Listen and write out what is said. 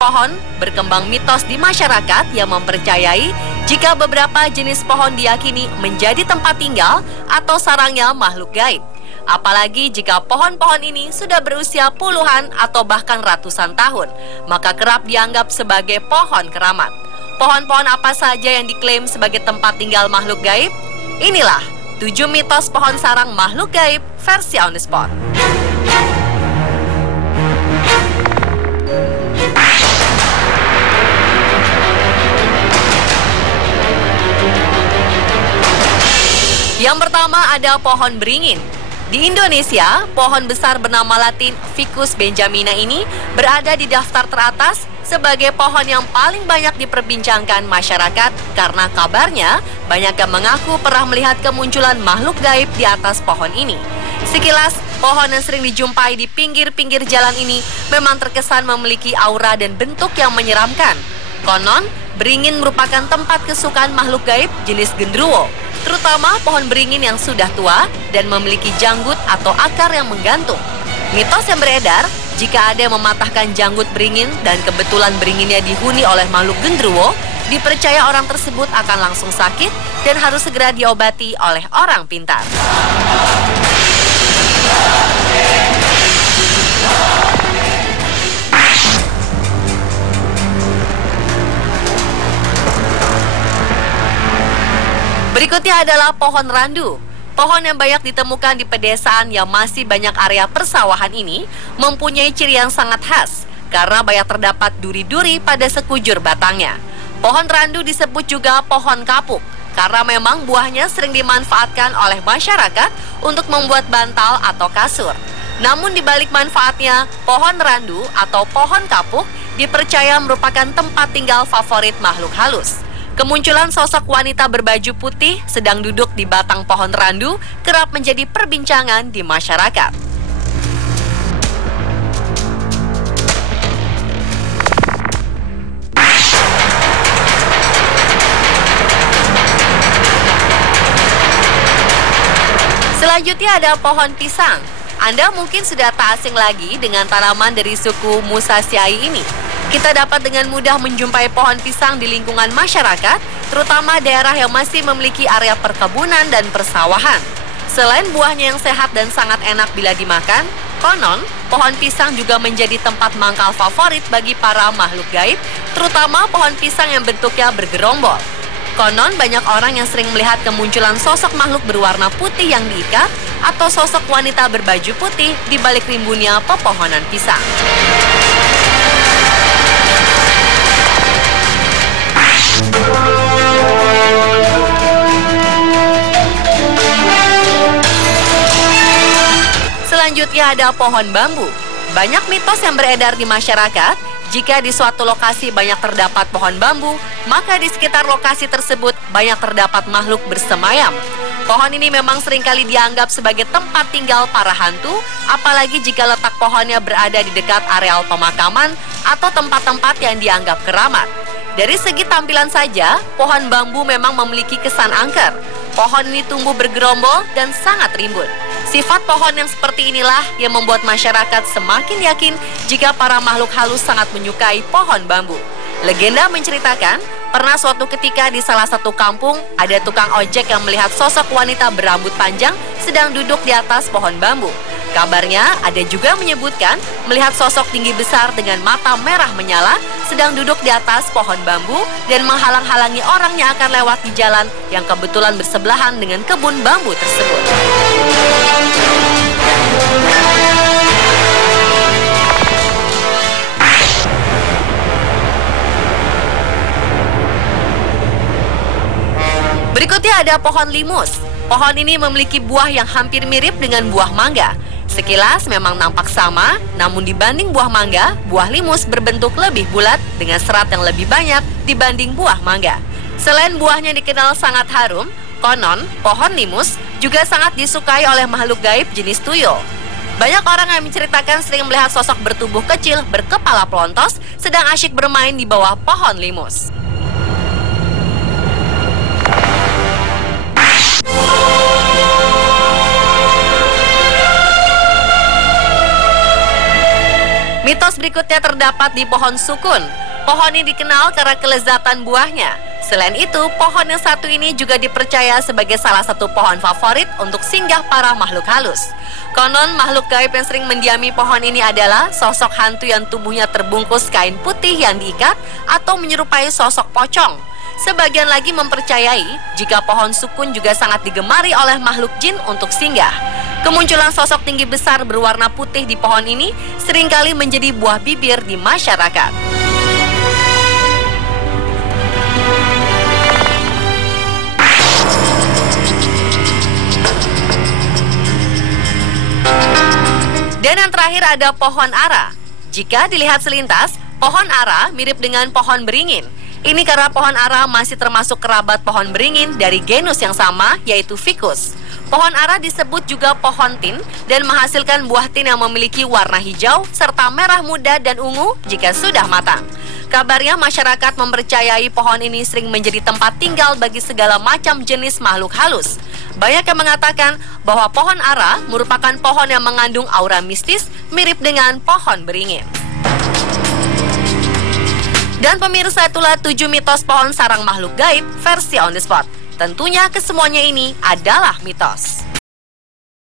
Pohon, berkembang mitos di masyarakat yang mempercayai jika beberapa jenis pohon diyakini menjadi tempat tinggal atau sarangnya makhluk gaib. Apalagi jika pohon-pohon ini sudah berusia puluhan atau bahkan ratusan tahun, maka kerap dianggap sebagai pohon keramat. Pohon-pohon apa saja yang diklaim sebagai tempat tinggal makhluk gaib? Inilah 7 mitos pohon sarang makhluk gaib versi On The Spot. Yang pertama ada pohon beringin. Di Indonesia, pohon besar bernama latin Ficus benjamina ini berada di daftar teratas sebagai pohon yang paling banyak diperbincangkan masyarakat karena kabarnya banyak yang mengaku pernah melihat kemunculan makhluk gaib di atas pohon ini. Sekilas, pohon yang sering dijumpai di pinggir-pinggir jalan ini memang terkesan memiliki aura dan bentuk yang menyeramkan. Konon, beringin merupakan tempat kesukaan makhluk gaib jenis genderuwo, terutama pohon beringin yang sudah tua dan memiliki janggut atau akar yang menggantung. Mitos yang beredar, jika ada yang mematahkan janggut beringin dan kebetulan beringinnya dihuni oleh makhluk genderuwo, dipercaya orang tersebut akan langsung sakit dan harus segera diobati oleh orang pintar. Berikutnya adalah pohon randu. Pohon yang banyak ditemukan di pedesaan yang masih banyak area persawahan ini mempunyai ciri yang sangat khas karena banyak terdapat duri-duri pada sekujur batangnya. Pohon randu disebut juga pohon kapuk karena memang buahnya sering dimanfaatkan oleh masyarakat untuk membuat bantal atau kasur. Namun di balik manfaatnya, pohon randu atau pohon kapuk dipercaya merupakan tempat tinggal favorit makhluk halus. Kemunculan sosok wanita berbaju putih sedang duduk di batang pohon randu kerap menjadi perbincangan di masyarakat. Selanjutnya ada pohon pisang. Anda mungkin sudah tak asing lagi dengan tanaman dari suku Musaceae ini. Kita dapat dengan mudah menjumpai pohon pisang di lingkungan masyarakat, terutama daerah yang masih memiliki area perkebunan dan persawahan. Selain buahnya yang sehat dan sangat enak bila dimakan, konon pohon pisang juga menjadi tempat mangkal favorit bagi para makhluk gaib, terutama pohon pisang yang bentuknya bergerombol. Konon banyak orang yang sering melihat kemunculan sosok makhluk berwarna putih yang diikat atau sosok wanita berbaju putih di balik rimbunnya pepohonan pisang. Selanjutnya ada pohon bambu. Banyak mitos yang beredar di masyarakat. Jika di suatu lokasi banyak terdapat pohon bambu, maka di sekitar lokasi tersebut banyak terdapat makhluk bersemayam. Pohon ini memang seringkali dianggap sebagai tempat tinggal para hantu, apalagi jika letak pohonnya berada di dekat areal pemakaman atau tempat-tempat yang dianggap keramat. Dari segi tampilan saja, pohon bambu memang memiliki kesan angker. Pohon ini tumbuh bergerombol dan sangat rimbun. Sifat pohon yang seperti inilah yang membuat masyarakat semakin yakin jika para makhluk halus sangat menyukai pohon bambu. Legenda menceritakan, pernah suatu ketika di salah satu kampung, ada tukang ojek yang melihat sosok wanita berambut panjang sedang duduk di atas pohon bambu. Kabarnya ada juga menyebutkan melihat sosok tinggi besar dengan mata merah menyala sedang duduk di atas pohon bambu dan menghalang-halangi orang yang akan lewat di jalan yang kebetulan bersebelahan dengan kebun bambu tersebut. Berikutnya ada pohon limus. Pohon ini memiliki buah yang hampir mirip dengan buah mangga. Sekilas memang nampak sama, namun dibanding buah mangga, buah limus berbentuk lebih bulat dengan serat yang lebih banyak dibanding buah mangga. Selain buahnya dikenal sangat harum, konon pohon limus juga sangat disukai oleh makhluk gaib jenis tuyul. Banyak orang yang menceritakan sering melihat sosok bertubuh kecil berkepala pelontos sedang asyik bermain di bawah pohon limus. Mitos berikutnya terdapat di pohon sukun. Pohon ini dikenal karena kelezatan buahnya. Selain itu, pohon yang satu ini juga dipercaya sebagai salah satu pohon favorit untuk singgah para makhluk halus. Konon, makhluk gaib yang sering mendiami pohon ini adalah sosok hantu yang tubuhnya terbungkus kain putih yang diikat atau menyerupai sosok pocong. Sebagian lagi mempercayai jika pohon sukun juga sangat digemari oleh makhluk jin untuk singgah. Kemunculan sosok tinggi besar berwarna putih di pohon ini seringkali menjadi buah bibir di masyarakat. Dan yang terakhir ada pohon ara. Jika dilihat selintas, pohon ara mirip dengan pohon beringin. Ini karena pohon ara masih termasuk kerabat pohon beringin dari genus yang sama, yaitu Ficus. Pohon ara disebut juga pohon tin dan menghasilkan buah tin yang memiliki warna hijau serta merah muda dan ungu jika sudah matang. Kabarnya masyarakat mempercayai pohon ini sering menjadi tempat tinggal bagi segala macam jenis makhluk halus. Banyak yang mengatakan bahwa pohon ara merupakan pohon yang mengandung aura mistis mirip dengan pohon beringin. Dan pemirsa, itulah 7 mitos pohon sarang makhluk gaib versi On The Spot. Tentunya kesemuanya ini adalah mitos.